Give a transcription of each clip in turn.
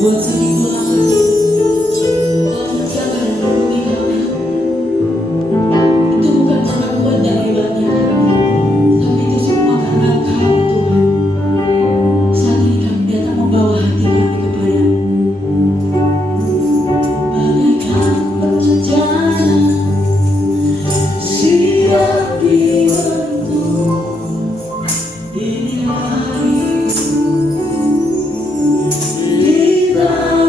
buat seminggu lamanya. Kalau berjaga dan memenuhi kami, itu bukan karena kuat dan hebatnya kami, tapi itu semua karena Engkau Tuhan. Saat ini kami datang membawa hati kami kepadamu. Bagaikan perjalanan siap dibentuk, inilah hidup kita.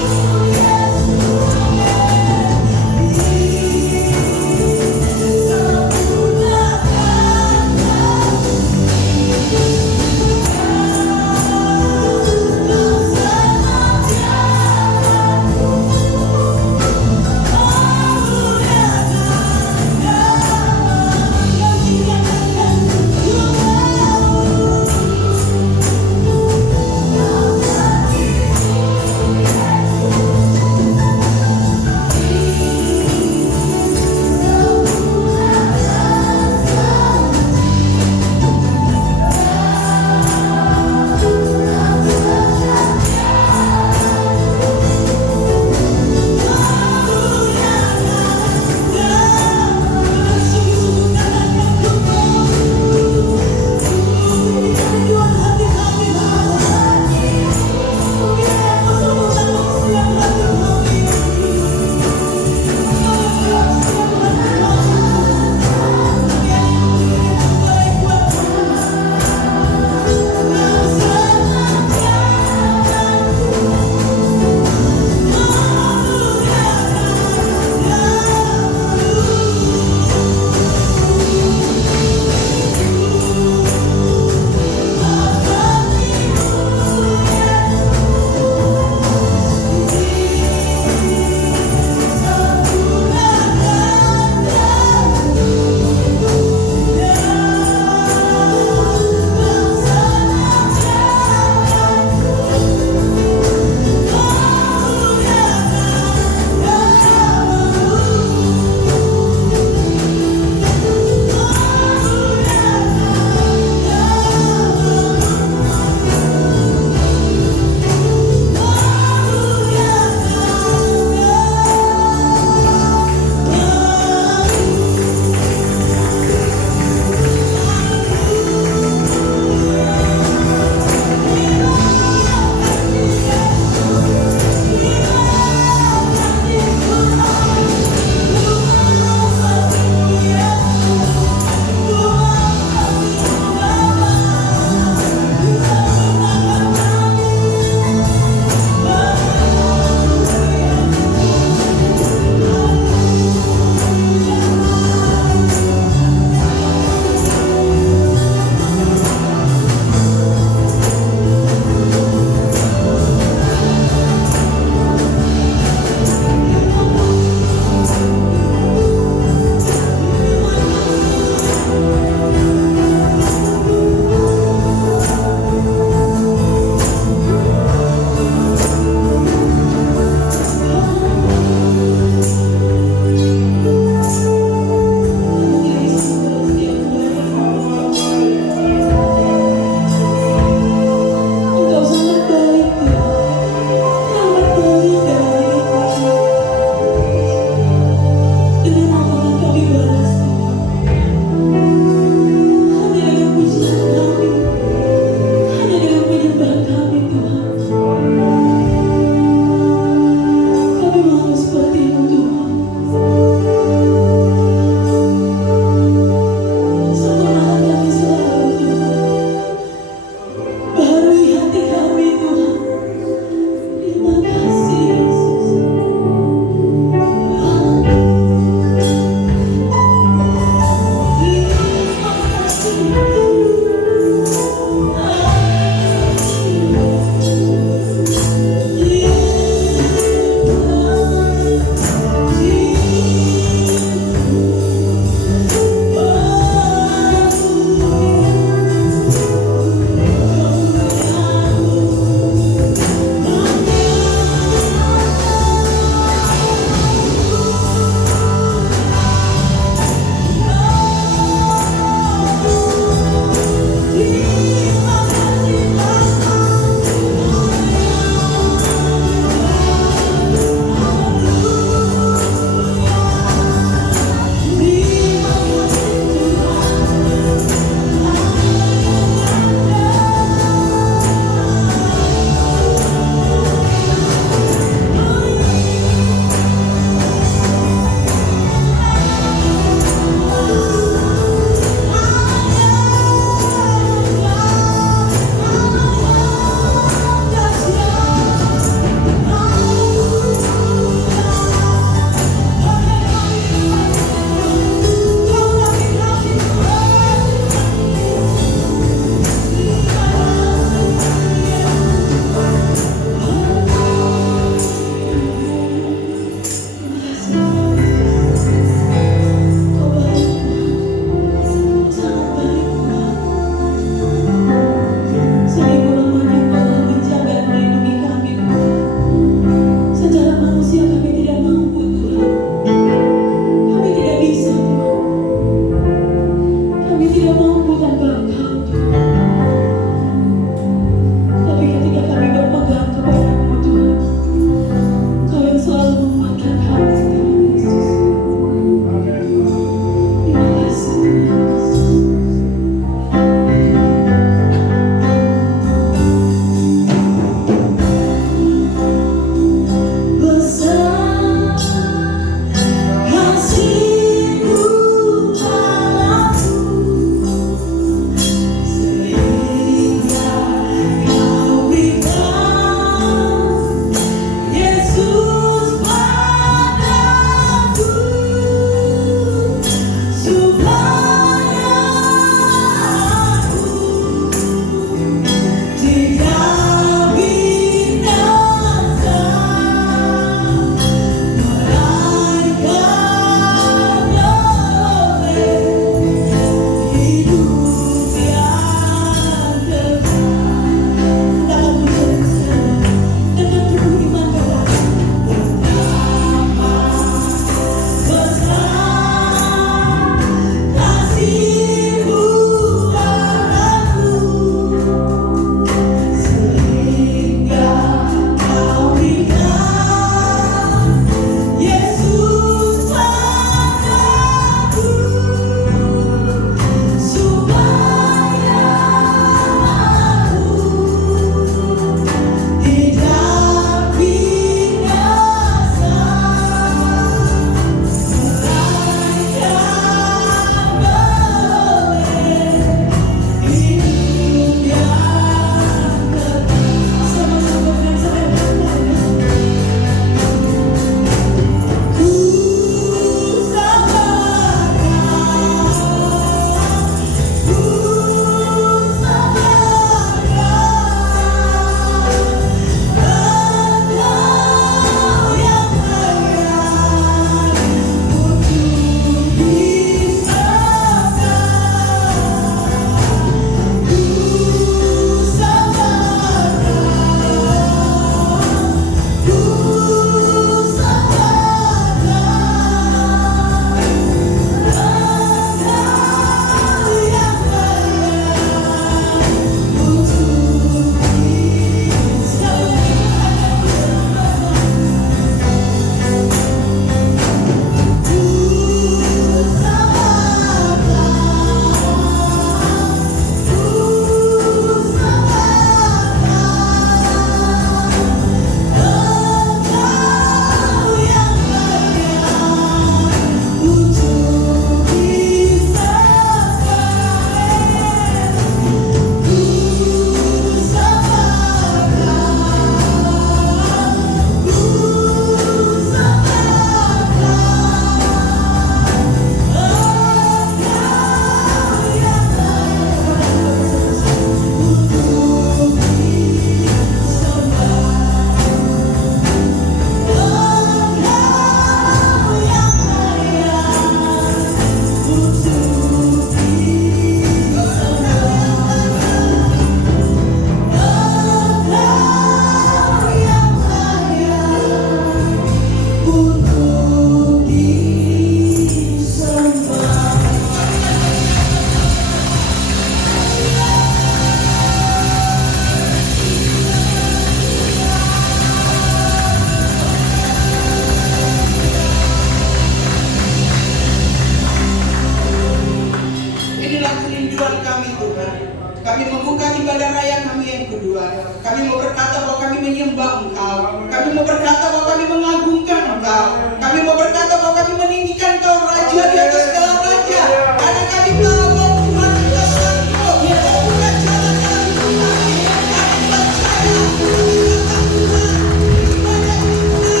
Tuhan. Kami mau berkata bahwa kami menyembah Engkau. Kami mau berkata bahwa kami mengagungkan Engkau. Kami mau berkata bahwa kami meninggikan Engkau Raja di atas segala raja. Karena kami tahu bahwa Tuhan Engkau sanggup membuka jalan dalam hidup kami. Kami percaya, kami kata Tuhan, ibadah Tuhan,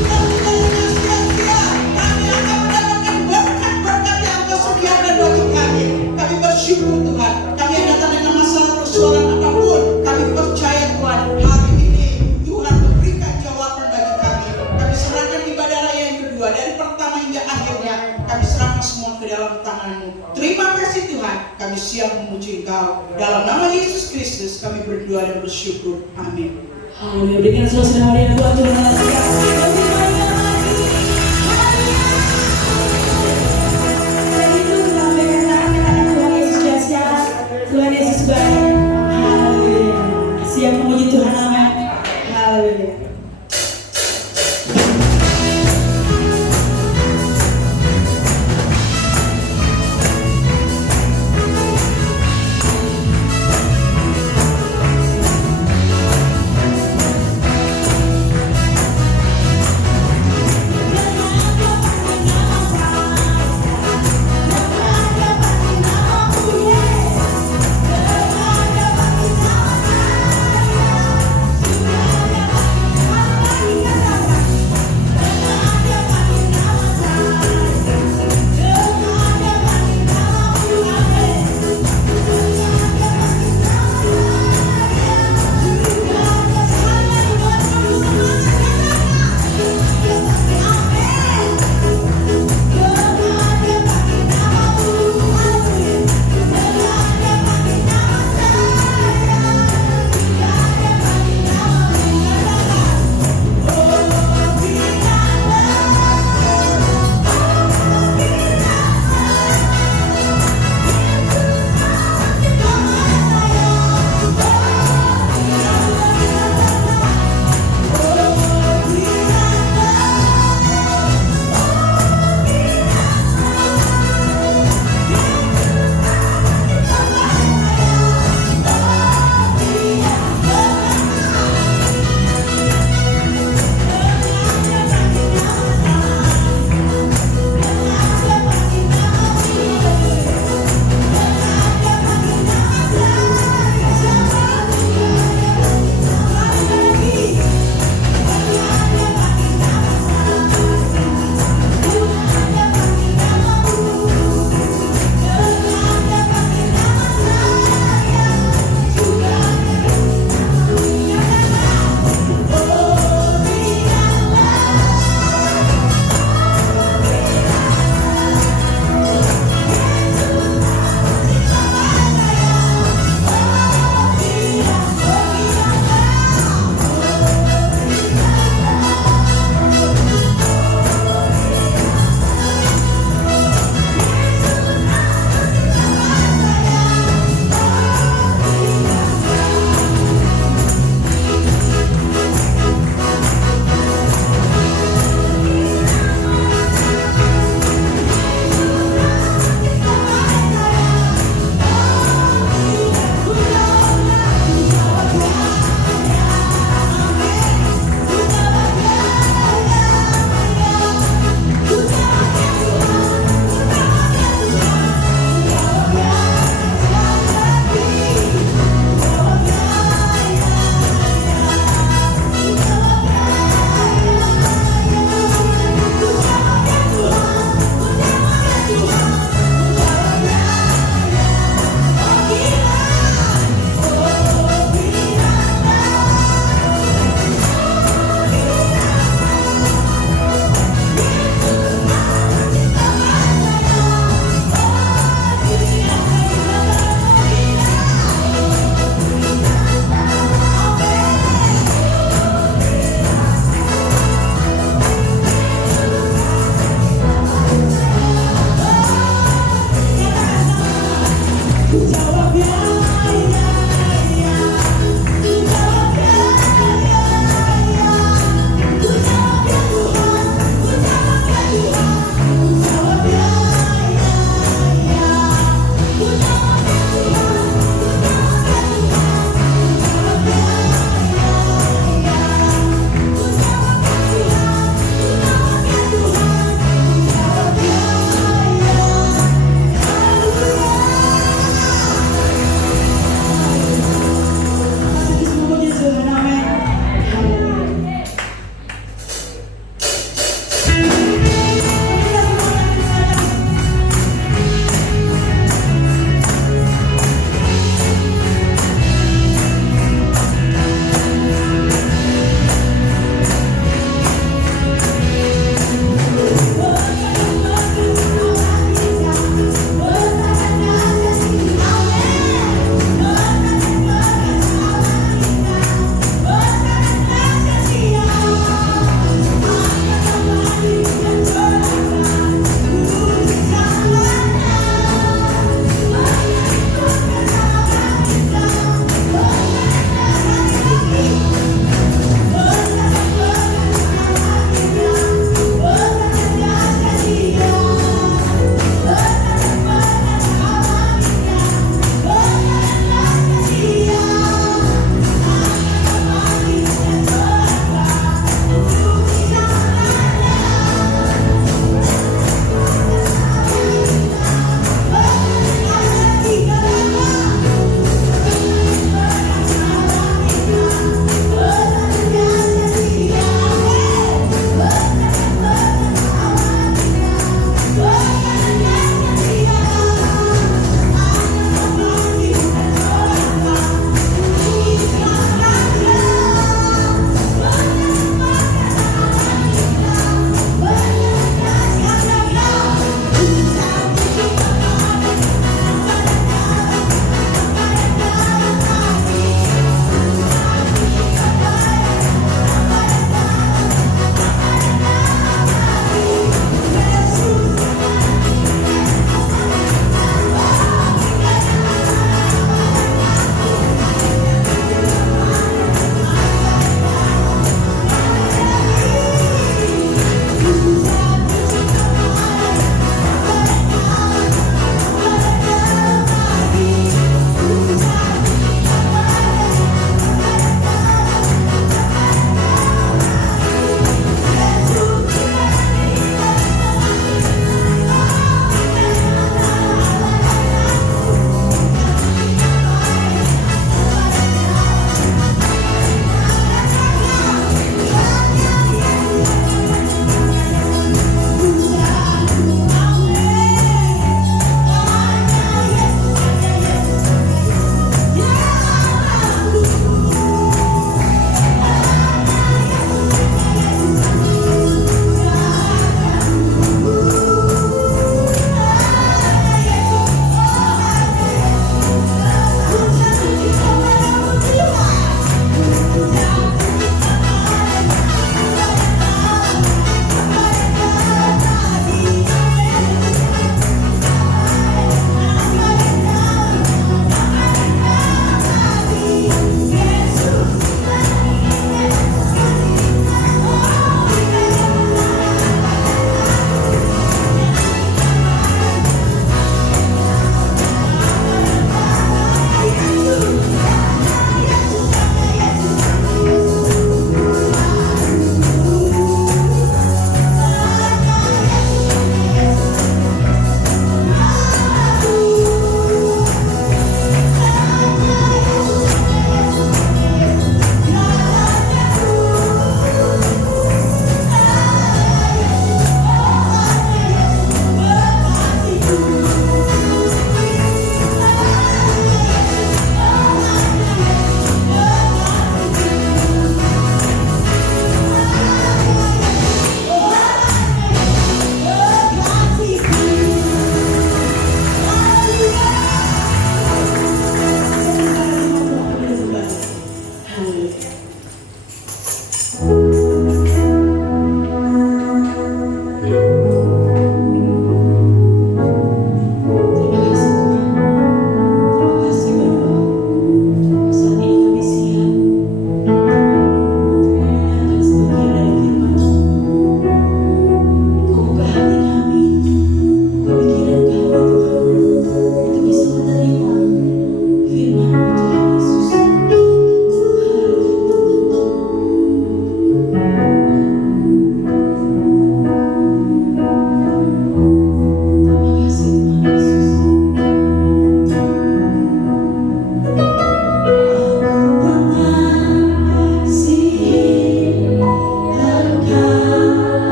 kami bukan dengan sia-sia. Kami akan mendapatkan berkat-berkat yang Engkau sediakan bagi kami. Kami bersyukur Tuhan. Kami yang datang dengan masalah persoalan apapun, kami percaya Tuhan, hari ini Tuhan memberikan jawaban bagi kami. Kami serahkan ibadah raya yang kedua, dari pertama hingga akhirnya, kami serahkan semua ke dalam tangan-Mu. Terima kasih Tuhan, kami siap memuji Engkau. Dalam nama Yesus Kristus kami berdoa dan bersyukur. Amin. Haleluya. Berikan suasana meriah buat Tuhan. Tuhan Yesus baik. Haleluya. Siap memuji Tuhan, amin. Haleluya.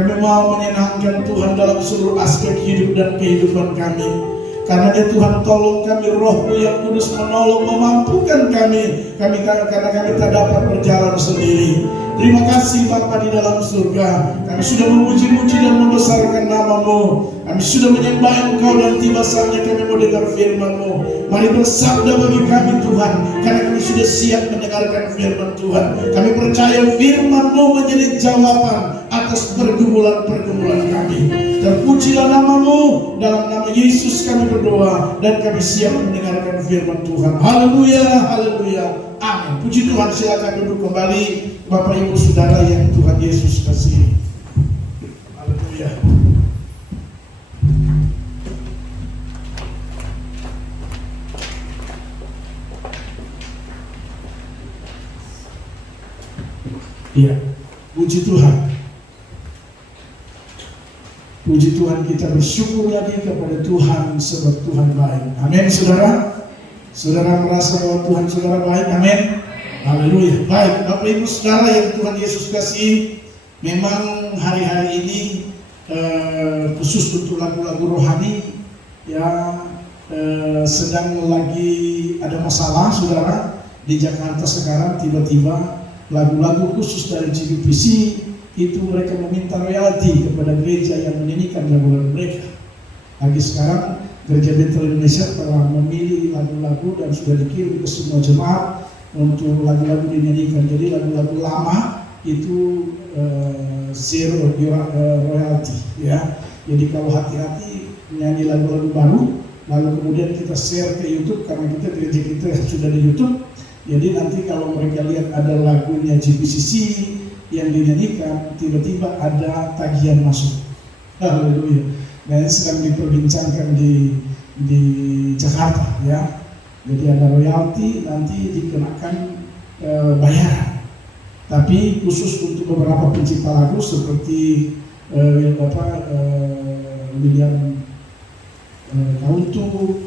Kami mau menyenangkan Tuhan dalam seluruh aspek hidup dan kehidupan kami. Karena dia Tuhan tolong kami, Roh-Mu yang kudus menolong, memampukan kami. Karena kami tak dapat berjalan sendiri. Terima kasih Bapa di dalam surga. Kami sudah memuji-muji dan membesarkan nama-Mu. Kami sudah menyembah Engkau dan tiba saatnya kami mau dengar firman-Mu. Mari bersabda bagi kami Tuhan, karena kami sudah siap mendengarkan firman Tuhan. Kami percaya firman-Mu menjadi jawaban atas pergumulan-pergumulan kami. Terpujilah nama-Mu, dalam nama Yesus kami berdoa dan kami siap mendengarkan firman Tuhan. Haleluya, haleluya, amin. Puji Tuhan, silakan duduk kembali Bapak Ibu Saudara yang Tuhan Yesus kasihi. Haleluya. Iya, puji Tuhan. Puji Tuhan, kita bersyukur lagi kepada Tuhan sebab Tuhan baik. Amin, saudara. Saudara merasa bahwa Tuhan saudara baik, amin. Haleluya. Baik, Bapak Ibu Saudara yang Tuhan Yesus kasih, memang hari-hari ini khusus untuk lagu-lagu rohani ya, sedang lagi ada masalah, saudara. Di Jakarta sekarang tiba-tiba lagu-lagu khusus dari GBPC itu mereka meminta royalti kepada gereja yang menyanyikan lagu-lagu mereka. Lagi sekarang Gereja Bethel Indonesia telah memilih lagu-lagu dan sudah dikirim ke semua jemaat untuk lagu-lagu dinyanyikan. Jadi lagu-lagu lama itu zero royalty ya. Jadi kalau hati-hati menyanyi lagu-lagu baru, lalu kemudian kita share ke YouTube karena gereja kita sudah di YouTube. Jadi nanti kalau mereka lihat ada lagunya GBCC yang dinyanyikan, tiba-tiba ada tagihan masuk. Haleluya. Nah, ini sedang diperbincangkan di Jakarta ya. Jadi ada royalti nanti dikenakan bayaran. Tapi khusus untuk beberapa pencipta lagu seperti William Kauntu,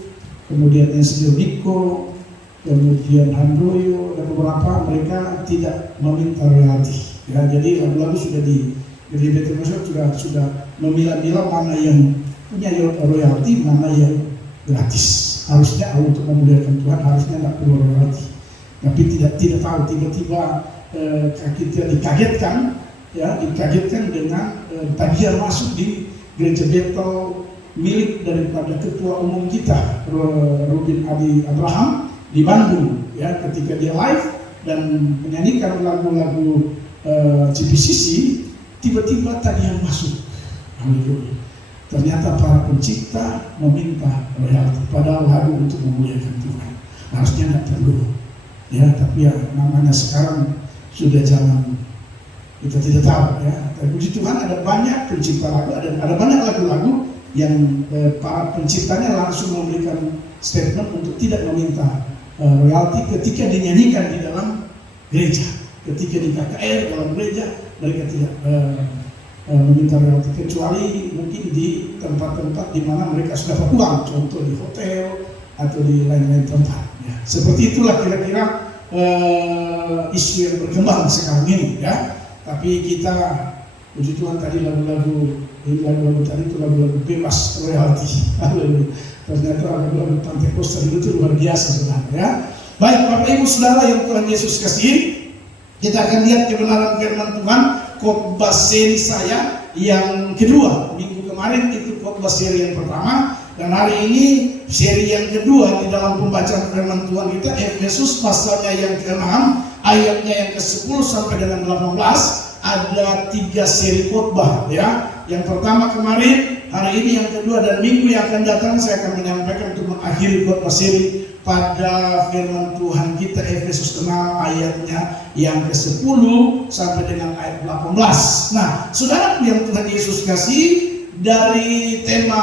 kemudian Ensio Niko, kemudian Handroyo dan beberapa mereka tidak meminta royalti. Ya, jadi lagu-lagu sudah di Gereja Bethel sudah memilah-milah mana yang punya royalti, mana yang gratis. Harusnya untuk memuliakan Tuhan harusnya tidak perlu royalti. Tapi tidak tahu tiba-tiba kita dikagetkan dengan tagihan masuk di Gereja Bethel milik daripada ketua umum kita Rudin Adi Abraham di Bandung ya, ketika dia live dan menyanyikan lagu-lagu GBCC, tiba-tiba tagihan masuk. Haleluya. Ternyata para pencipta meminta royalti, padahal lagu untuk memuliakan Tuhan. Harusnya tidak perlu. Ya, tapi ya namanya sekarang sudah zaman kita tidak tahu ya. Tapi puji Tuhan ada banyak pencipta lagu, ada banyak lagu-lagu yang para penciptanya langsung memberikan statement untuk tidak meminta royalti ketika dinyanyikan di dalam gereja. Ketika di KKR dalam gereja mereka tidak meminta royalti, kecuali mungkin di tempat-tempat di mana mereka sudah dapat uang, contoh di hotel atau di lain-lain tempat. Ya. Seperti itulah kira-kira isu yang berkembang sekarang ini ya. Tapi kita puji Tuhan tadi lagu-lagu tadi itu lagu-lagu bebas royalti. Ternyata lagu-lagu Pantekosta itu luar biasa saudara ya. Baik Bapak Ibu Saudara yang Tuhan Yesus kasih, kita akan lihat kebenaran firman Tuhan. Khotbah seri saya yang kedua. Minggu kemarin itu khotbah seri yang pertama, dan hari ini seri yang kedua di dalam pembacaan firman Tuhan kita, Efesus pasalnya yang ke-6 ayatnya yang ke-10 sampai dengan 18. Ada 3 seri khotbah ya. Yang pertama kemarin, hari ini yang kedua, dan minggu yang akan datang saya akan menyampaikan untuk mengakhiri khotbah seri pada firman Tuhan kita Efesus 6 ayatnya yang ke-10 sampai dengan ayat 18. Nah, saudara yang Tuhan Yesus kasih, dari tema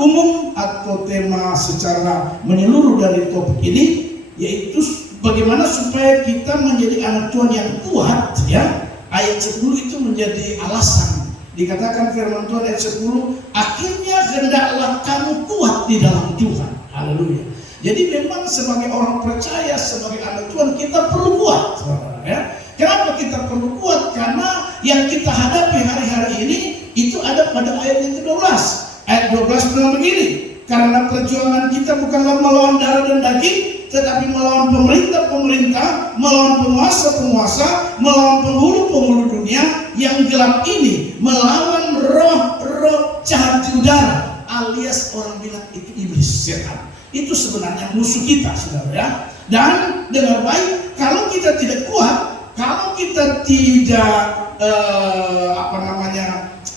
umum atau tema secara menyeluruh dari topik ini, yaitu bagaimana supaya kita menjadi anak Tuhan yang kuat ya. Ayat 10 itu menjadi alasan. Dikatakan firman Tuhan ayat 10, akhirnya hendaklah kamu kuat di dalam Tuhan. Haleluya. Jadi memang sebagai orang percaya, sebagai anak Tuhan kita perlu kuat, ya. Kenapa kita perlu kuat? Karena yang kita hadapi hari-hari ini itu ada pada ayat yang ke-12. Ayat 12 bilang begini, karena perjuangan kita bukanlah melawan darah dan daging, tetapi melawan pemerintah-pemerintah, melawan penguasa-penguasa, melawan penghulu-penghulu dunia yang gelap ini, melawan roh-roh jahat di udara, alias orang bilang itu iblis, setan. Itu sebenarnya musuh kita, saudara ya. Dan dengan baik, kalau kita tidak kuat, kalau kita tidak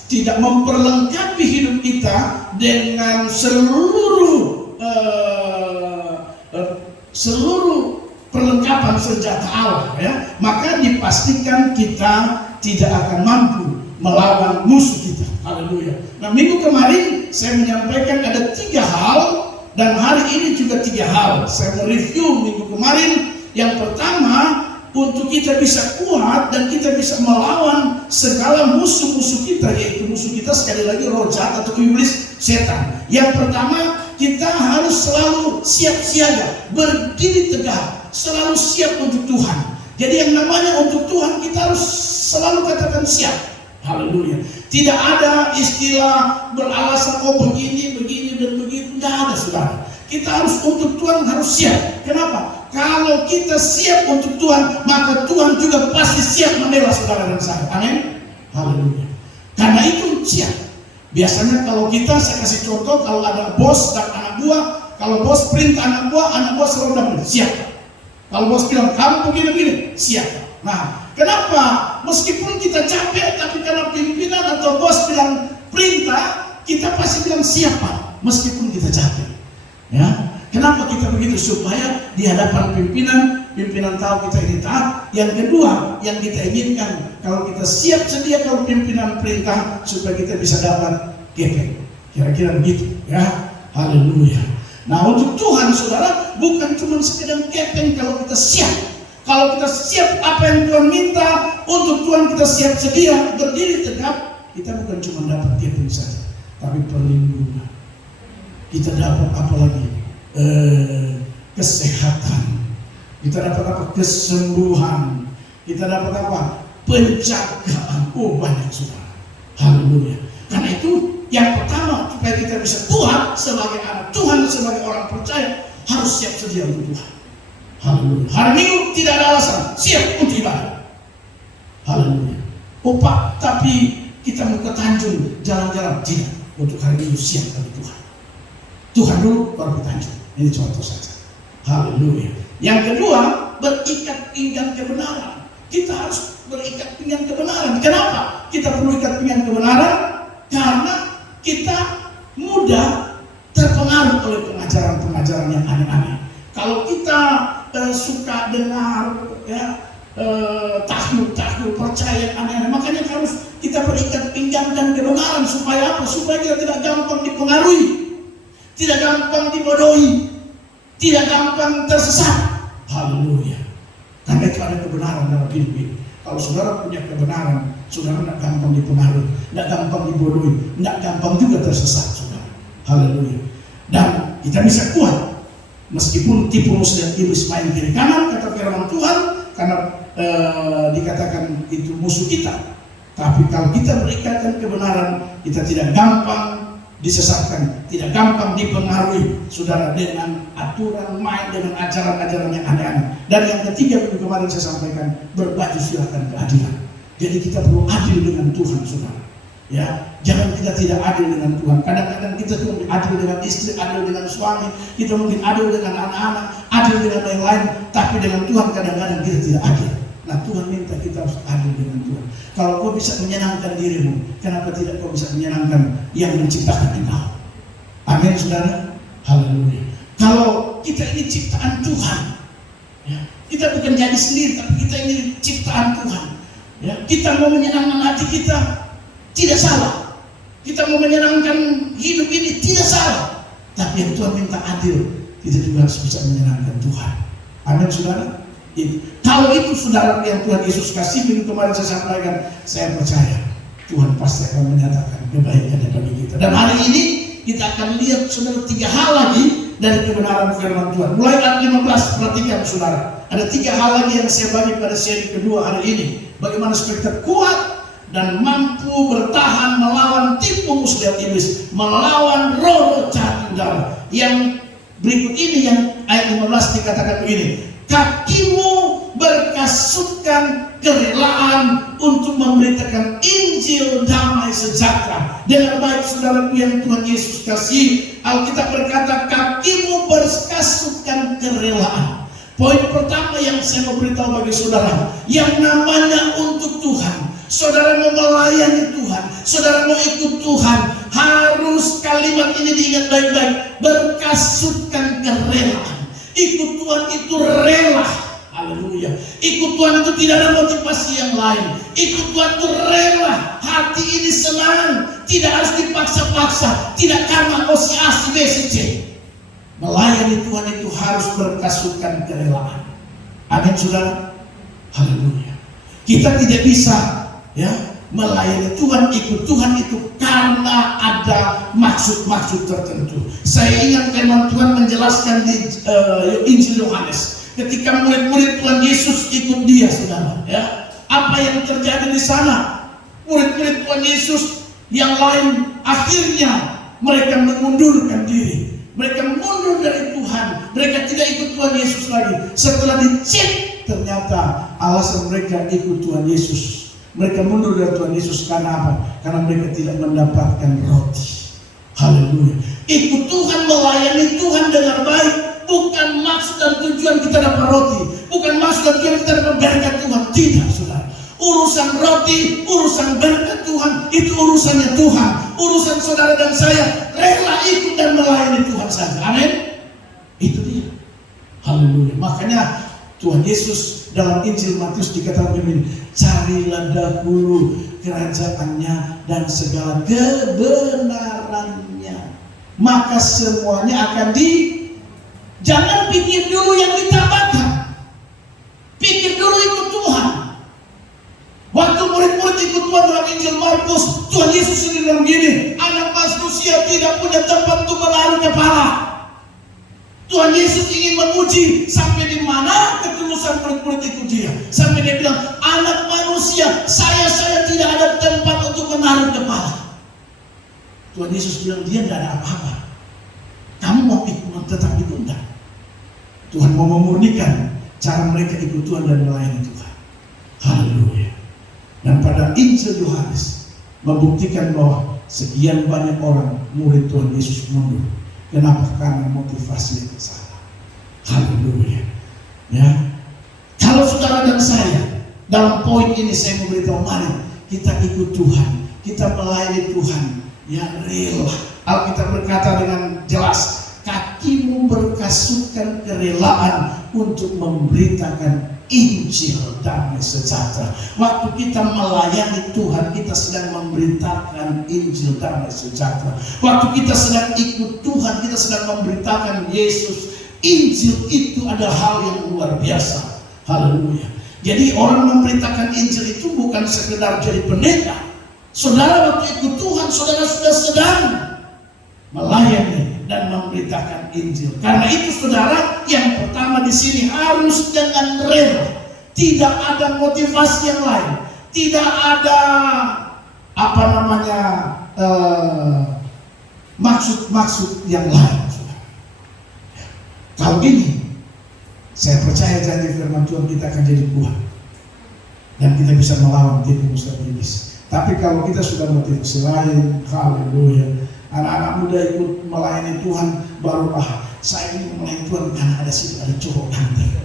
tidak memperlengkapi hidup kita dengan seluruh perlengkapan senjata Allah ya, maka dipastikan kita tidak akan mampu melawan musuh kita. Haleluya. Nah, minggu kemarin saya menyampaikan ada 3 hal, dan hari ini juga 3 hal. Saya mereview minggu kemarin. Yang pertama, untuk kita bisa kuat dan kita bisa melawan segala musuh-musuh kita, yaitu musuh kita sekali lagi roh jahat atau iblis, setan. Yang pertama, kita harus selalu siap siaga, berdiri tegak, selalu siap untuk Tuhan. Jadi yang namanya untuk Tuhan kita harus selalu katakan siap. Haleluya. Tidak ada istilah beralasan begini dan begitu, tidak ada, saudara. Kita harus untuk Tuhan harus siap. Kenapa? Kalau kita siap untuk Tuhan, maka Tuhan juga pasti siap membela saudara dan saya. Amin. Haleluya. Karena itu siap. Biasanya kalau kita, saya kasih contoh, kalau ada bos dan anak buah, kalau bos perintah anak buah selalu bilang siap. Kalau bos bilang kamu begini, siap. Nah, kenapa? Meskipun kita capek, tapi karena pimpinan atau bos bilang perintah, kita pasti bilang siapa, meskipun kita capek. Ya, kenapa kita begitu? Supaya di hadapan pimpinan tahu kita ini taat. Yang kedua, yang kita inginkan, kalau kita siap sedia kalau pimpinan perintah, supaya kita bisa dapat gepeng. Kira-kira begitu, ya. Haleluya. Nah, untuk Tuhan, saudara, bukan cuma sekedar gepeng kalau kita siap. Kalau kita siap apa yang Tuhan minta, untuk Tuhan kita siap sedia, berdiri tegak, kita bukan cuma dapat gepeng saja, tapi perlindungan. Kita dapat apa lagi? Kesehatan. Kita dapat apa? Kesembuhan. Kita dapat apa? Penjagaan. Oh, banyak, saudara. Haleluya. Karena itu yang pertama, supaya kita bisa kuat sebagai anak Tuhan, sebagai orang percaya, harus siap sedia untuk Tuhan. Haleluya. Hari Minggu tidak ada alasan, siap untuk ibadah. Haleluya. Oh Pak, tapi kita mau ke Tanjung jalan-jalan, tidak. Untuk hari Minggu siap bagi Tuhan. Tuhan dulu baru ke Tanjung. Ini contoh saja. Haleluya. Yang kedua, berikat pinggang kebenaran. Kita harus berikat pinggang kebenaran. Kenapa kita perlu ikat pinggang kebenaran? Karena kita mudah terpengaruh oleh pengajaran-pengajaran yang aneh-aneh. Kalau kita suka dengar ya tahlil percaya yang aneh-aneh, makanya harus kita berikat pinggang dan kebenaran. Supaya apa? Supaya kita tidak gampang dipengaruhi, tidak gampang dibodohi, tidak gampang tersesat. Haleluya. Karena itu ada kebenaran dalam hidup ini. Kalau saudara punya kebenaran, saudara tidak gampang dipengaruhi, tidak gampang dibodohi, tidak gampang juga tersesat, saudara. Haleluya. Dan kita bisa kuat meskipun tipu muslim iblis main kiri kanan, kata firman Tuhan, karena dikatakan itu musuh kita. Tapi kalau kita berikatkan kebenaran, kita tidak gampang disesatkan, tidak gampang dipengaruhi, saudara, dengan aturan main, dengan ajaran-ajaran yang aneh-aneh. Dan yang ketiga, yang kemarin saya sampaikan, berbaju silakan keadilan. Jadi kita perlu adil dengan Tuhan, saudara. Ya, jangan kita tidak adil dengan Tuhan. Kadang-kadang kita mungkin adil dengan istri, adil dengan suami, kita mungkin adil dengan anak-anak, adil dengan yang lain, tapi dengan Tuhan kadang-kadang kita tidak adil. Nah, Tuhan minta kita harus adil dengan Tuhan. Kalau kau bisa menyenangkan dirimu, kenapa tidak kau bisa menyenangkan yang menciptakan engkau? Amin, saudara. Haleluya. Kalau kita ini ciptaan Tuhan, ya, kita bukan jadi sendiri, tapi kita ini ciptaan Tuhan. Ya, kita mau menyenangkan hati kita, tidak salah. Kita mau menyenangkan hidup ini, tidak salah. Tapi yang Tuhan minta adil, kita juga harus bisa menyenangkan Tuhan. Amin, saudara. Kalau itu saudara yang Tuhan Yesus kasih, minggu kemarin saya sampaikan, saya percaya Tuhan pasti akan menyatakan kebaikannya bagi kita. Dan hari ini kita akan lihat, saudara, 3 hal lagi dari kebenaran firman Tuhan. Mulai ayat 15, perhatikan, saudara. Ada 3 hal lagi yang saya bagi pada seri kedua hari ini. Bagaimana supaya kita kuat dan mampu bertahan melawan tipu muslihat iblis, melawan roh jahat udara. Yang berikut ini yang ayat 15 dikatakan begini, kakimu berkasutkan kerelaan untuk memberitakan Injil damai sejahtera. Dengar baik saudaraku yang Tuhan Yesus kasih, Alkitab berkata kakimu berkasutkan kerelaan. Poin pertama yang saya mau beritahu bagi saudara, yang namanya untuk Tuhan, saudara mau melayani Tuhan, saudara mau ikut Tuhan, harus kalimat ini diingat baik-baik, berkasutkan kerelaan. Ikut Tuhan itu rela. Haleluya. Ikut Tuhan itu tidak ada motivasi yang lain. Ikut Tuhan itu rela. Hati ini senang, tidak harus dipaksa-paksa, tidak karena si A, si B, si C. Melayani Tuhan itu harus berkasutkan kerelaan. Amin saudara. Haleluya. Kita tidak bisa melayani Tuhan, ikut Tuhan itu karena ada maksud-maksud tertentu. Saya ingat firman Tuhan menjelaskan di Injil Yohanes, ketika murid-murid Tuhan Yesus ikut dia, saudara. Apa yang terjadi di sana? Murid-murid Tuhan Yesus yang lain akhirnya mereka mengundurkan diri. Mereka mundur dari Tuhan. Mereka tidak ikut Tuhan Yesus lagi. Setelah dicek, ternyata alasan mereka ikut Tuhan Yesus, mereka mundur dari Tuhan Yesus karena apa? Karena mereka tidak mendapatkan roti. Haleluya. Ikut Tuhan, melayani Tuhan dengan baik, bukan maksud dan tujuan kita dapat roti, bukan maksud dan tujuan kita dapat berkat Tuhan. Tidak, saudara. Urusan roti, urusan berkat Tuhan, itu urusannya Tuhan. Urusan saudara dan saya rela ikut dan melayani Tuhan saja. Amin. Itu dia. Haleluya. Makanya Tuhan Yesus dalam Injil Matius dikatakan begini, carilah dahulu kerajaannya dan segala kebenarannya, maka semuanya akan jangan pikir dulu yang ditambahkan. Pikir dulu ikut Tuhan. Waktu murid-murid ikut Tuhan dalam Injil Markus, Tuhan Yesus sendiri bilang gini, anak manusia tidak punya tempat untuk menaruh kepala. Tuhan Yesus ingin menguji sampai di mana ketulusan murid-murid ikut dia. Sampai dia bilang, anak manusia, saya tidak ada tempat untuk menaruh kepala. Tuhan Yesus bilang, dia tidak ada apa-apa. Kamu mau ikut, tetap ikut enggak? Tuhan mau memurnikan cara mereka ikut Tuhan dan melayani Tuhan. Haleluya. Dan pada Injil Yohanes membuktikan bahwa sekian banyak orang murid Tuhan Yesus mundur. Kenapa? Karena motivasi yang salah. Haleluya. Kalau saudara dan saya dalam poin ini saya memberitahu, mari kita ikut Tuhan, kita melayani Tuhan, rela. Alkitab berkata dengan jelas, kakimu berkasutkan kerelaan untuk memberitakan Injil damai sejahtera. Waktu kita melayani Tuhan, kita sedang memberitakan Injil damai sejahtera. Waktu kita sedang ikut Tuhan, kita sedang memberitakan Yesus. Injil itu adalah hal yang luar biasa. Haleluya. Jadi orang memberitakan Injil itu bukan sekedar jadi pendeta. Saudara waktu ikut Tuhan, saudara sudah sedang melayani dan memberitakan Injil. Karena itu saudara, yang pertama di sini harus dengan rela. Tidak ada motivasi yang lain. Tidak ada maksud-maksud yang lain. Kalau ini, saya percaya janji firman Tuhan kita akan jadi kuat dan kita bisa melawan tipu muslihat iblis. Tapi kalau kita sudah motivasi lain, haleluya. Anak-anak muda ikut melayani Tuhan, barulah saya ingin melayani Tuhan karena ada cowok ganteng.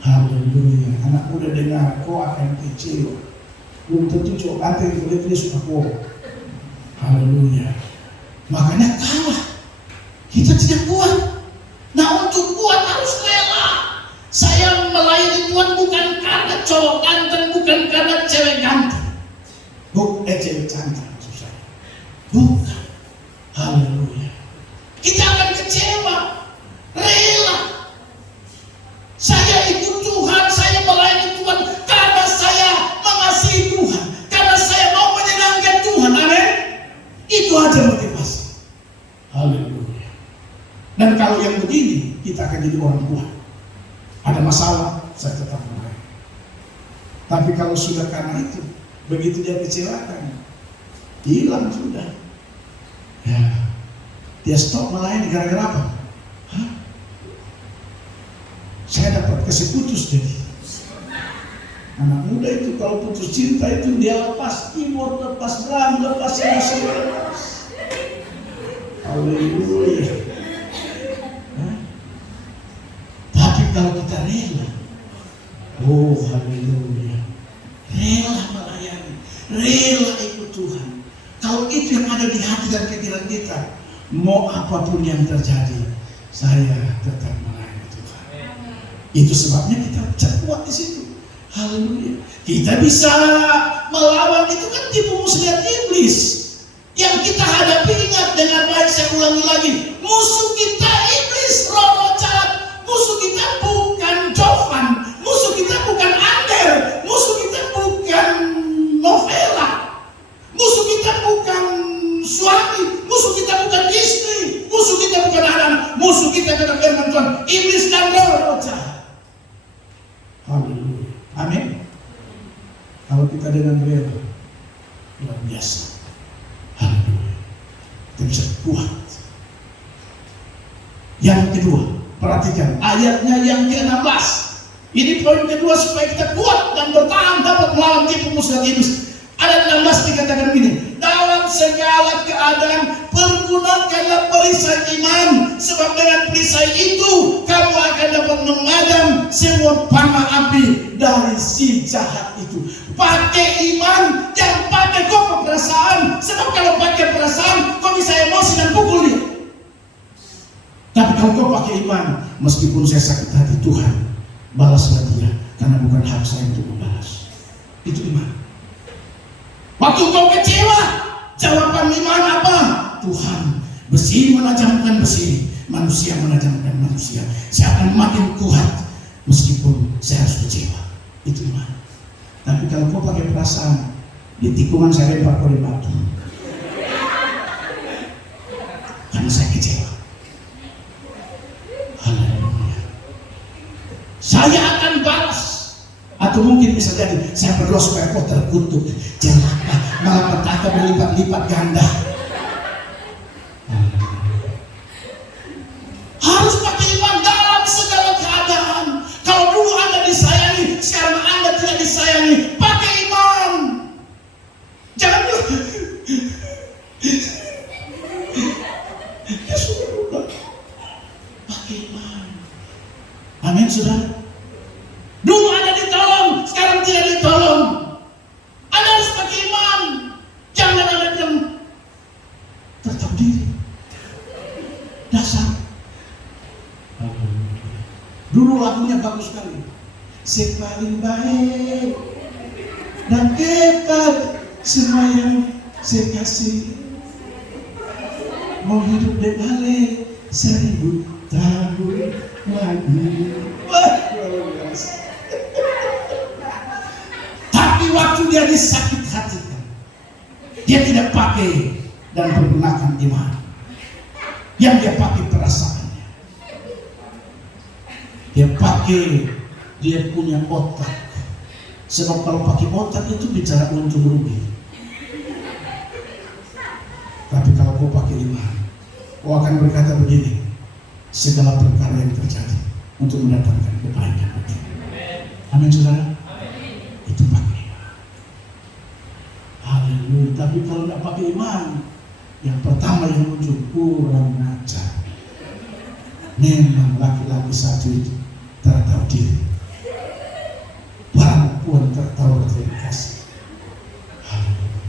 Haleluya. Anak muda dengar, kau akan kecil. Belum tentu cowok ganteng itu dia suka kau. Haleluya. Makanya kalah. Kita tidak kuat. Nah, untuk kuat harus rela. Saya melayani Tuhan bukan karena cowok ganteng, bukan karena cewek ganteng. Cewek cantik maksud saya. Bukan. Haleluya. Kita akan kecewa. Rela. Saya ikut Tuhan, saya melayani Tuhan karena saya mengasihi Tuhan, karena saya mau menyenangkan Tuhan. Amin. Itu aja motivasi. Haleluya. Dan kalau yang begini, kita akan jadi orang Tuhan. Ada masalah, saya tetap melayani. Tapi kalau sudah karena itu, Begitu dia kecewakan, hilang sudah. Ya, dia stop melayani gara-gara apa? Hah? Saya dapat kasih putus jadi. Anak muda itu kalau putus cinta itu dia lepas keyboard, lepas drum, lepas emosi, lepas. Haleluya. Hah? Tapi kalau kita rela, oh haleluya, rela melayani, rela ikut Tuhan. Kalau itu yang ada di hati dan pikiran kita, mau apapun yang terjadi, saya tetap melayani Tuhan. Itu sebabnya kita kuat di situ. Haleluya. Kita bisa melawan itu kan tipu muslihat iblis. Yang kita hadapi, ingat dengan baik, saya ulangi lagi, musuh kita iblis, roh jahat. Musuh kita bukan Jovan, musuh kita bukan Ander, musuh kita bukan Novela, musuh kita bukan suami, musuh kita bukan istri, musuh kita bukan anak, musuh kita kata firman Tuhan, iblis dan roh jahat. Haleluya. Amin. Kalau kita dengan rela, luar biasa. Haleluya. Kita bisa kuat. Yang kedua, perhatikan ayatnya yang ke-16. Ini poin kedua supaya kita kuat dan bertahan dapat melawan tipu muslihat iblis. Ayat 16 dikatakan begini, dalam segala keadaan pergunakanlah perisai iman, sebab dengan perisai itu kamu akan dapat memadam semua panah api dari si jahat itu. Pakai iman, jangan pakai kau perasaan, sebab kalau pakai perasaan kau bisa emosi dan pukul dia. Tapi kalau kau pakai iman, meskipun saya sakit hati, Tuhan balaslah dia, karena bukan hak saya untuk membalas. Itu iman. Waktu kau kecewa, jawaban iman apa? Tuhan, besi menajamkan besi, manusia menajamkan manusia. Saya akan makin kuat meskipun saya harus kecewa. Itu iman. Tapi kalau kau pakai perasaan, di tikungan saya lempar kau di batu, karena saya kecewa. Haleluya. Saya akan balas. Atau mungkin bisa jadi saya berdoa supaya kau terkutuk, celaka, malapetaka berlipat-lipat ganda. Harus pakai iman dalam segala keadaan. Kalau dulu Anda disayangi, sekarang Anda tidak disayangi, pakai iman. Jangan ya sudah, pakai iman. Amin, saudara. Dulu Anda ditolong, sekarang tidak ditolong. Anda harus pakai iman. Jangan Anda bilang tertahu diri. Dasar. Dulu lagunya bagus sekali. Sepaling baik dan hebat semua yang saya kasih. Mau hidup dekale 1000 tahun lagi. Wah, luar biasa. Tapi waktu dia disakit hatikan, dia tidak pakai dan menggunakan iman. Yang dia pakai perasaannya. Dia pakai, dia punya otak. Sebab kalau pakai otak itu bicara untung rugi. Tapi kalau kau pakai iman, kau akan berkata begini, segala perkara yang terjadi untuk mendatangkan kebaikan bagi. Amin, saudara. Itu pakai iman. Haleluya. Tapi kalau tidak pakai iman, yang pertama yang muncul kurang ajar. Memang laki-laki satu itu tertahu diri, perempuan tertahu berterima kasih. Haleluya.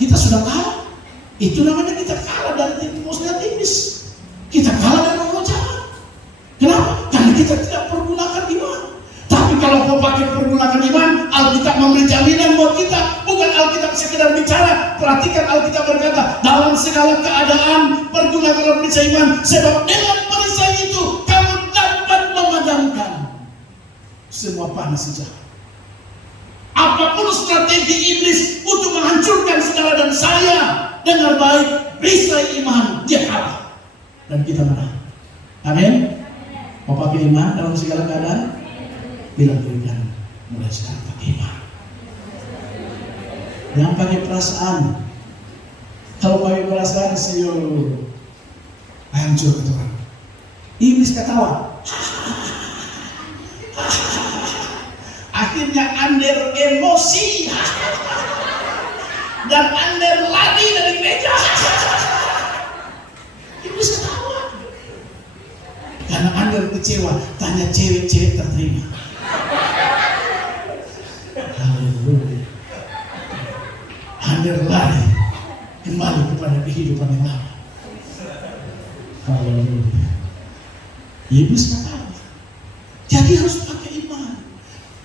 Kita sudah kalah. Itu namanya kita kalah dari tipu muslihat iblis. Kita kalah dari roh jahat. Kenapa? Karena kita tidak pergunakan iman. Tapi kalau kau pakai pergunakan iman, Alkitab memberi jaminan buat kita. Bukan Alkitab sekedar bicara. Perhatikan Alkitab berkata, dalam segala keadaan pergunakanlah perisai iman, sebab dengan perisai itu kamu dapat memadamkan semua panah si jahat. Apapun strategi iblis untuk menghancurkan saudara dan saya, dengar baik, perisai iman dia kalah dan kita menang. Amin. Mau pakai iman dalam segala keadaan? Bilang berikan mulai sekarang pakai iman. Jangan pakai perasaan. Kalau pakai perasaan sih hancur itu orang. Iblis ketawa. Akhirnya Ander emosi dan Ander lari dari gereja. Iblis ketawa karena Ander kecewa. Tanya cewek-cewek terterima. Haleluya. Ander lari kembali kepada kehidupan yang lama. Haleluya. Iblis ketawa. Jadi harus pakai iman.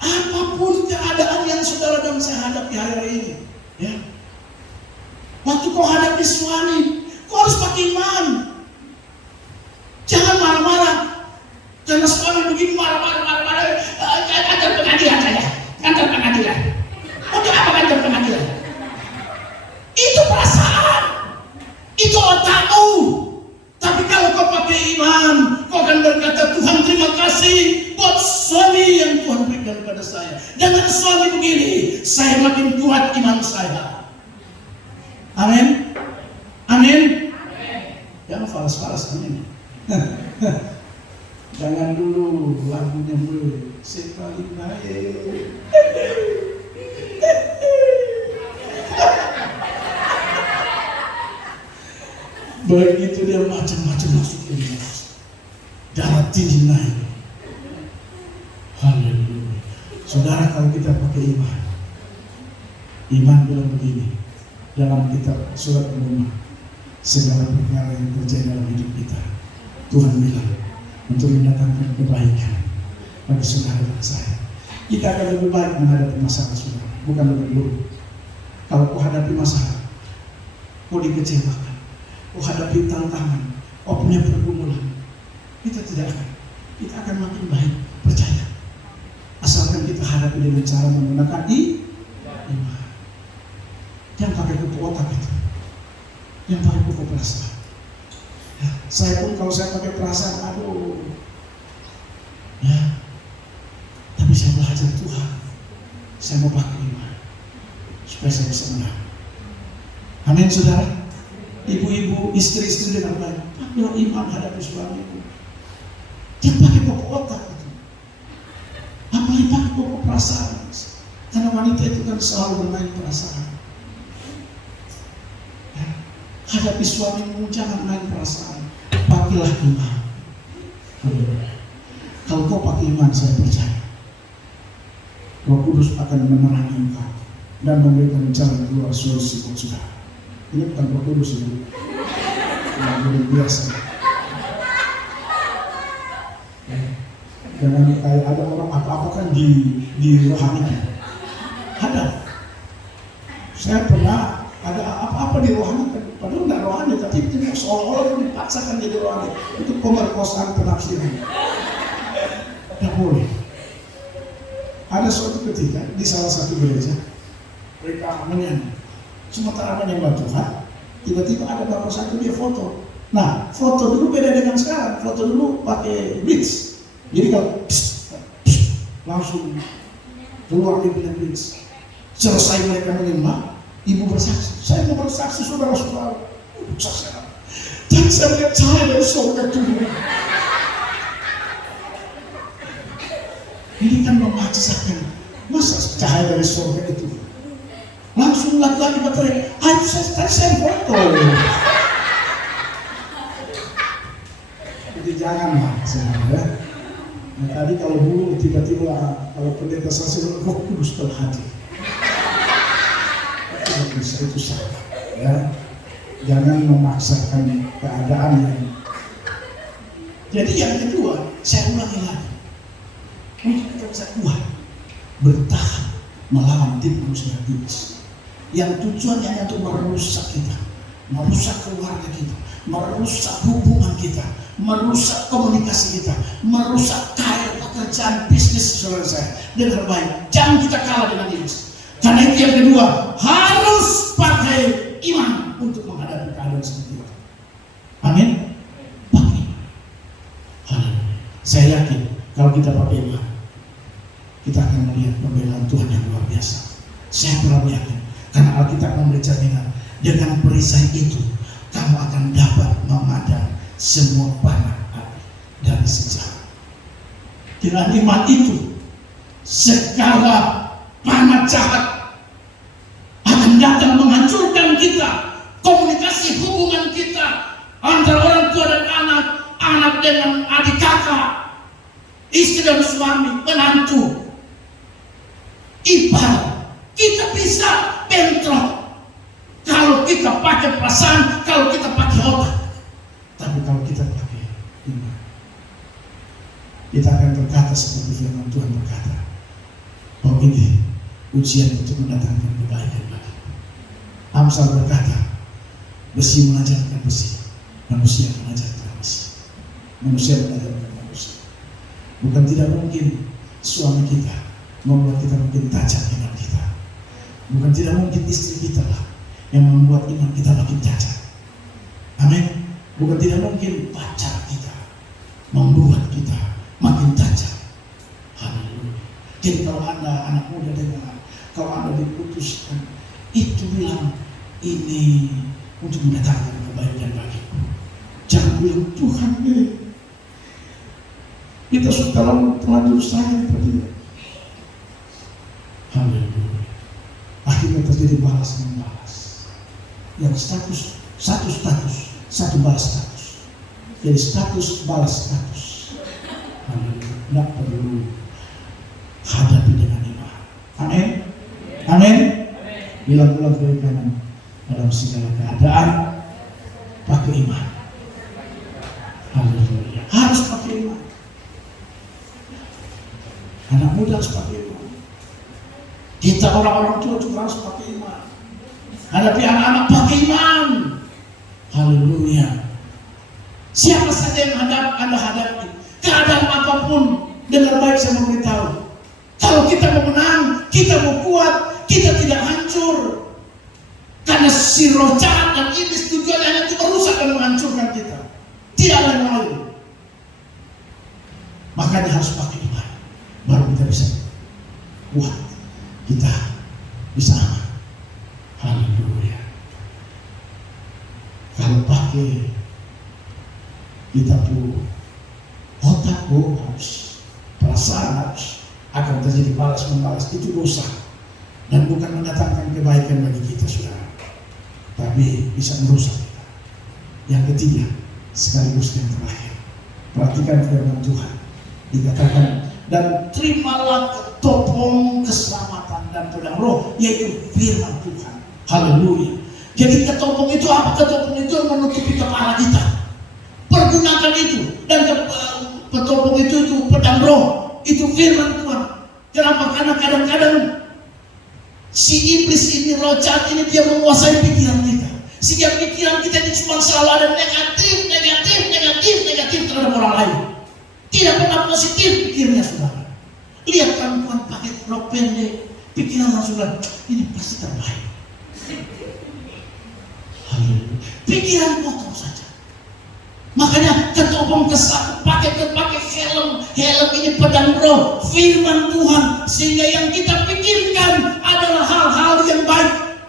Apapun keadaan yang saudara dan saya hadapi hari ini, ya. Waktu kau hadapi suami, kau harus pakai iman. Jangan marah-marah. Karena suami begini marah-marah. Kantor pengadilan saja. Kantor pengadilan. Untuk apa kantor pengadilan? Itu perasaan. Itu otakmu. Tapi kalau kau pakai iman, kau akan berkata, Tuhan terima kasih buat suami yang Tuhan berikan kepada saya. Dengan suami begini, saya makin kuat iman saya. Amin. Amin. Jangan falas-falas, amin. Jangan dulu lagunya mulai sekali naik. Begitu dia macam-macam masuk ke dalam darah tinggi naik. Haleluya. Saudara, kalau kita pakai iman bilang begini dalam kitab surat Al-Rumah, segala perkara yang terjadi dalam hidup kita, Tuhan bilang untuk mendatangkan kebaikan bagi saudara dan saya. Kita akan lebih baik menghadapi masalah saudara, bukan lebih buruk. Kalau kau hadapi masalah, kau dikecewakan, kau hadapi tantangan, kau punya pergumulan, kita akan makin baik, percaya. Asalkan kita hadapi dengan cara menggunakan iman. Jangan pakai kuku otak itu, jangan pakai kuku perasaan. Ya, saya pun kalau saya pakai perasaan, aduh, ya. Tapi saya belajar Tuhan, saya mau pakai iman supaya saya bisa menang. Amin, saudara. Ibu-ibu, istri-istri dengan baik, pakailah iman hadapi suamimu. Jangan pakai pokok otak itu. Apalagi pakai pokok perasaan. Karena wanita itu kan selalu bermain perasaan. Ya. Hadapi suamimu, jangan main perasaan. Pakailah iman. Kalau kau pakai iman, saya percaya Roh Kudus akan menerangi engkau dan memberikan jalan keluar solusi buat saudara. Ini bukan Roh Kudus ini, yang biasa. Jangan kayak ada orang apa-apa kan di rohani. Ada. Saya pernah ada apa-apa di rohani, padahal nggak rohani, tapi itu seolah-olah dipaksakan jadi rohani. Itu pemerkosaan penafsiran. Tidak boleh. Ada suatu ketika di salah satu gereja, mereka menyanyi. Sementara menyembah Tuhan, tiba-tiba ada bapak satu dia foto. Nah, foto dulu beda dengan sekarang. Foto dulu pakai blitz. Jadi kalau langsung keluar di bilik blitz. Selesai mereka menyembah, ibu bersaksi. Saya mau bersaksi, saudara-saudara. Dan saya lihat cahaya dari surga turun. Ini kan memaksakan. Masa cahaya dari surga itu? Langsung lagi berteriak, ayo saya foto. Jadi janganlah, saudara. Nah, tadi kalau dulu tiba-tiba kalau pendeta selesai, Roh Kudus telah hadir. Tidak bisa, itu salah. Ya. Jangan memaksakan keadaan yang. Jadi yang kedua, saya ulangi lagi. Untuk kita bisa kuat bertahan melawan tipu musnah iblis yang tujuannya hanya untuk merusak kita, merusak keluarga kita, merusak hubungan kita, merusak komunikasi kita, merusak karir, pekerjaan, bisnis saudara saya. Dengan baik, jangan kita kalah dengan iblis. Karena itu yang kedua, harus pakai iman untuk menghadapi keadaan seperti itu. Amin. Pakai. Saya yakin kalau kita pakai iman, kita akan melihat pembelaan Tuhan yang luar biasa. Saya pernah yakin Karena Alkitab memberi jaminan, dengan perisai itu kamu akan dapat memadam semua panah api dari sejarah. Dengan iman itu segala panah jahat akan datang menghancurkan kita. Komunikasi hubungan kita antara orang tua dan anak, anak dengan adik kakak, istri dan suami, menantu, ipar, kita bisa bentrok kalau kita pakai perasaan, kalau kita pakai otak. Tapi kalau kita pakai iman, kita akan berkata seperti firman Tuhan berkata, bahwa ini ujian untuk mendatangkan kebaikan bagi. Amsal berkata, besi mengajarkan besi, manusia mengajarkan manusia. Manusia mengajarkan manusia. Bukan tidak mungkin suami kita membuat kita makin tajam iman kita. Bukan tidak mungkin istri kita lah yang membuat iman kita makin tajam. Amin. Bukan tidak mungkin pacar kita membuat kita makin tajam. Haleluya. Jadi kalau Anda anak muda dengar, kalau Anda diputuskan, itu bilang ini untuk mendatangkan kebaikan bagiku. Jangan bilang Tuhan kita sudah terlanjur sayang seperti itu. Haleluya. Akhirnya terjadi balas membalas. Yang satu status, satu balas status. Jadi status balas status. Haleluya. Tidak perlu hadapi dengan iman. Amin. Amin. Bilang-bilang ke kanan, dalam segala keadaan pakai iman. Haleluya. Harus pakai iman. Anak muda harus pakai iman. Kita orang-orang tua juga harus pakai iman. Hadapi anak-anak pakai iman. Haleluya. Siapa saja yang Anda hadapi, keadaan apapun, dengar baik saya memberitahu. Kalau kita mau menang, kita mau kuat, kita tidak hancur. Karena si roh jahat dan iblis tujuannya hanya untuk merusak dan menghancurkan kita. Tidak ada yang lain. Makanya harus pakai iman. Baru kita bisa kuat. Kita bisa aman. Haleluya. Kalau pakai kita pun otak harus, perasaan harus, akan terjadi balas membalas, itu dosa dan bukan mendatangkan kebaikan bagi kita, saudara, tapi bisa merusak kita. Yang ketiga, sekaligus yang terakhir, perhatikan firman Tuhan dikatakan, dan terimalah ketopong keselamatan dan pedang roh, yaitu firman Tuhan. Haleluya. Jadi ketopong itu apa? Ketopong itu menutupi kepala kita. Pergunakan itu. Dan ketopong itu pedang roh, itu firman Tuhan. Kenapa? Karena kadang-kadang si iblis ini, roh jahat ini, dia menguasai pikiran kita. Sehingga pikiran kita ini cuma selalu ada negatif terhadap orang lain. Tidak pernah positif pikirnya, saudara. Lihat perempuan pakai rok pendek, pikiran langsung, ini pasti terbaik. Haleluya. Pikiran kotor saja. Makanya ketopong kesat, pakai helm ini pedang roh, firman Tuhan, sehingga yang kita pikirkan adalah hal-hal yang baik.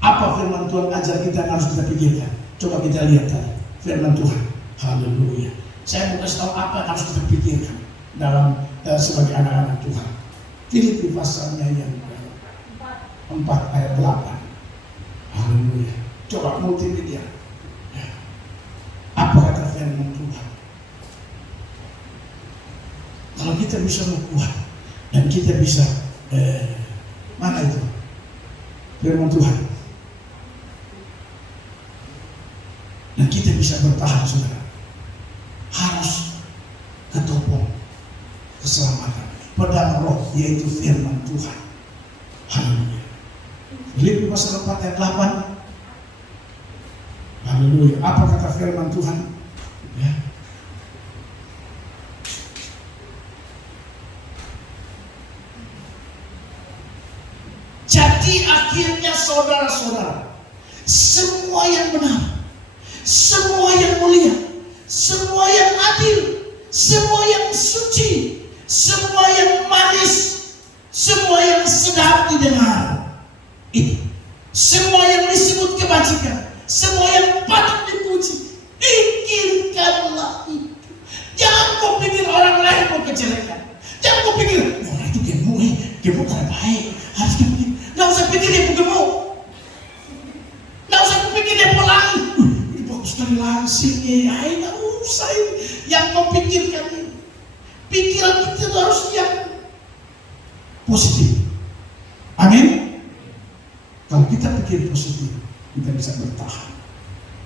Apa firman Tuhan ajar kita yang harus kita pikirkan? Coba kita lihat tadi firman Tuhan. Haleluya. Saya mau kasih tahu apa yang harus kita pikirkan dalam sebagai anak-anak Tuhan. Filipi pasalnya yang 4 ayat 8. Haleluya. Coba multimedia. Apa kata firman Tuhan? Kalau kita bisa kuat dan kita bisa mana itu firman Tuhan, dan kita bisa bertahan, saudara, harus ketopong keselamatan, pedang roh, yaitu firman Tuhan. Haleluya. Filipi pasal 4 ayat 8. Haleluya. Apa kata firman Tuhan? Ya. Jadi akhirnya saudara-saudara, semua yang benar, semua yang mulia, semua yang adil, semua yang suci, semua yang manis, semua yang sedap didengar, itu nggak usah ini. Yang kau pikirkan ini. Pikiran kita itu harus yang positif. Amin. Kalau kita pikir positif, kita bisa bertahan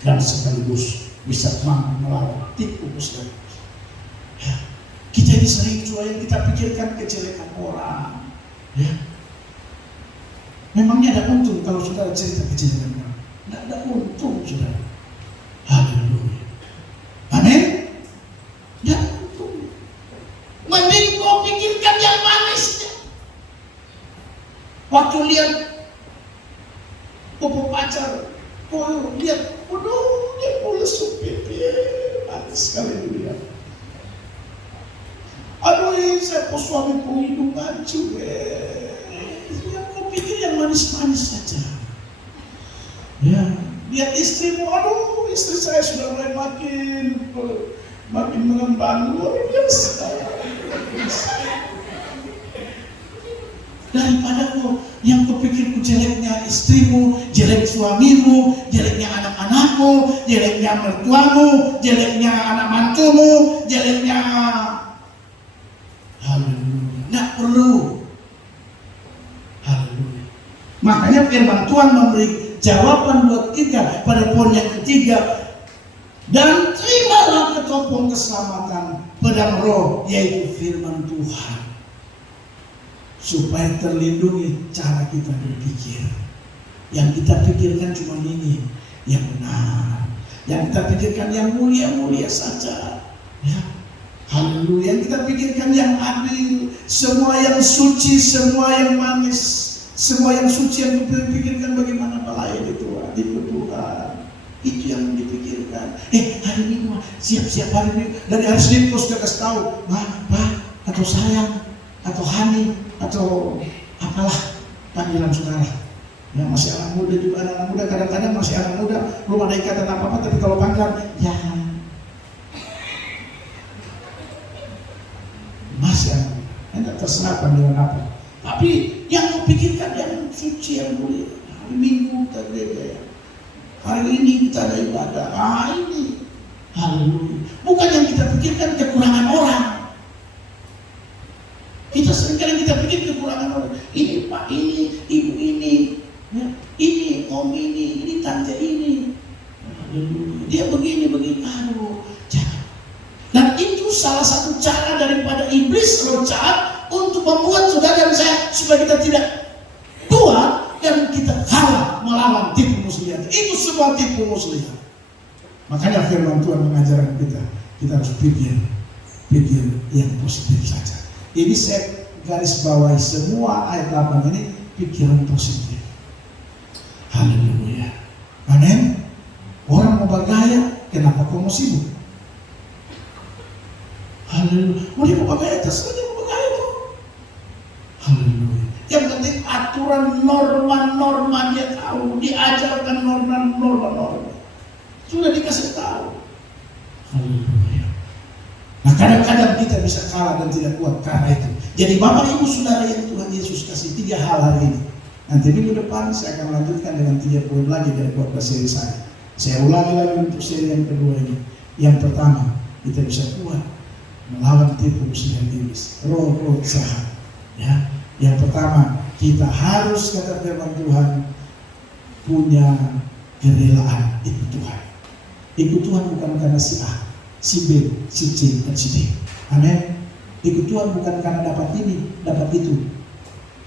dan sekaligus bisa mampu melawan tipu muslihat. Ya. Kita ini sering juga yang kita pikirkan kejelekan orang. Ya. Memangnya ada untung kalau saudara cerita kejelekan orang? Tidak ada untung, saudara. Haleluya. Amin. Ya untung. Mending kau pikirkan yang manisnya. Waktu lihat popo pacar, kau lihat, waduh, dia boleh supir, manis sekali dilihat. Aduh, saya pun suami pun hidung hancur. Yang kau pikir yang manis-manis saja. Ya, lihat istrimu, aduh, istri saya sudah mulai makin mengembang, luar biasa. Daripada yang kau pikir jeleknya istrimu, jelek suamimu, jeleknya anak-anakmu, jeleknya mertuamu, jeleknya anak mantumu, jeleknya. Haleluya. Tidak perlu. Haleluya. Makanya firman Tuhan memberi jawaban buat kita pada poin yang ketiga. Dan terimalah ketopong keselamatan pedang roh, yaitu firman Tuhan, supaya terlindungi cara kita berpikir. Yang kita pikirkan cuma ini yang benar, yang kita pikirkan yang mulia-mulia saja. Ya. Haleluya. Yang kita pikirkan yang adil, semua yang suci, semua yang manis, semua yang suci, yang kita pikirkan bagaimana melayani Tuhan, di Tuhan. Itu yang dipikirkan. Hari Minggu, siap-siap hari Minggu. Dari hari Senin kau sudah kasih tahu, Pak, atau sayang, atau Hani, atau apalah panggilan saudara. Ya, masih anak muda juga, anak muda kadang-kadang masih anak muda, belum ada ikatan apa-apa, tapi kalau panggilan, ya masih anak muda. Tidak terserah panggilan apa. Tapi yang kau pikirkan yang suci, yang mulia. Hari Minggu kita gereja. Hari ini kita ada ibadah. Ini. Haleluya. Bukan yang kita pikirkan kekurangan orang. Kita seringkali kita pikir kekurangan orang. Ini Pak ini, Ibu ini, ya, ini Om ini tante ini. Haleluya. Dia begini. Aduh, jangan. Dan itu salah satu cara daripada iblis roh jahat untuk membuat saudara dan saya supaya kita tidak kuat dan kita kalah melawan tipu muslihat. Itu semua tipu muslihat. Makanya firman Tuhan mengajarkan kita harus pikir yang positif saja. Ini saya garis bawahi semua ayat 8 ini pikiran positif. Haleluya. Amin. Orang mau bergaya, kenapa kau mau sibuk? Haleluya. Mau dia mau bergaya, terserah dia mau bergaya tuh. Haleluya. Yang penting aturan norma-norma dia tahu, diajarkan norma-norma. Sudah dikasih tahu. Haleluya. Nah kadang-kadang kita bisa kalah dan tidak kuat karena itu. Jadi Bapak Ibu Saudara yang Tuhan Yesus kasih 3 hal hari ini. Nanti minggu depan saya akan lanjutkan dengan 3 poin lagi dari khotbah seri saya. Saya ulangi lagi untuk seri yang kedua ini. Yang pertama, kita bisa kuat melawan tipu muslihat iblis, roh-roh jahat. Ya. Yang pertama, kita harus kata firman Tuhan punya kerelaan ikut Tuhan. Ikut Tuhan bukan karena si A, si B, si C, dan si D. Amin. Ikut Tuhan bukan karena dapat ini, dapat itu.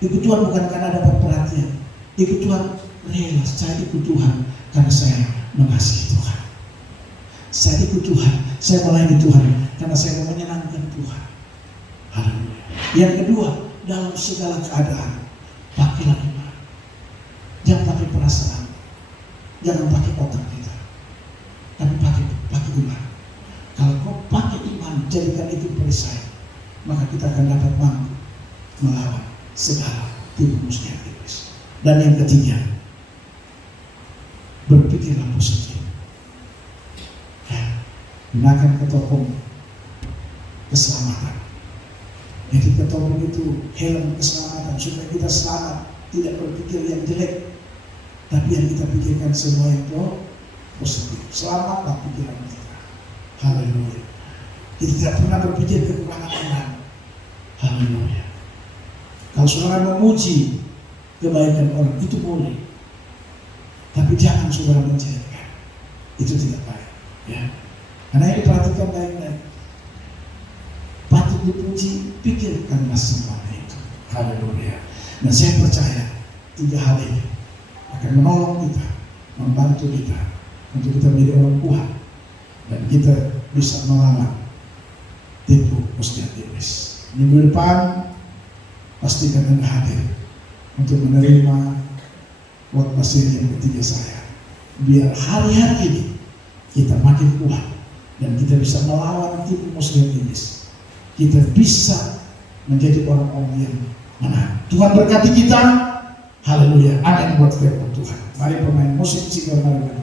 Ikut Tuhan bukan karena dapat perhatian. Ikut Tuhan rela, saya ikut Tuhan karena saya mengasihi Tuhan. Saya ikut Tuhan, saya melayani Tuhan karena saya mau menyenangkan Tuhan. Haleluya. Yang kedua, dalam segala keadaan pakailah iman. Jangan pakai perasaan, jangan pakai otak kita, tapi pakai iman. Kalau kau pakai iman, jadikan itu perisai, maka kita akan dapat mampu melawan segala tipu muslihat iblis. Dan yang ketiga, berpikirlah positif. Gunakan ketopong keselamatan. Jadi ketopong itu helm keselamatan supaya kita selamat, tidak berpikir yang jelek, tapi yang kita pikirkan semua yang positif. Selamatlah pikiran kita. Haleluya. Kita tidak pernah berpikir kekurangan orang. Haleluya. Kalau saudara memuji kebaikan orang itu boleh, tapi jangan saudara menjelekkan. Itu tidak baik. Ya. Karena ini perhatikan baik-baik. Patut dipuji, pikirkanlah semuanya itu. Haleluya. Dan saya percaya 3 hal ini akan menolong kita, membantu kita untuk kita menjadi orang kuat dan kita bisa melawan tipu muslihat iblis. Minggu depan pastikan Anda hadir untuk menerima khotbah seri yang ketiga saya. Biar hari-hari ini kita makin kuat dan kita bisa melawan tipu muslihat iblis. Kita bisa menjadi orang-orang yang menang. Tuhan berkati kita. Haleluya. Amin buat firman Tuhan. Mari pemain musik, mari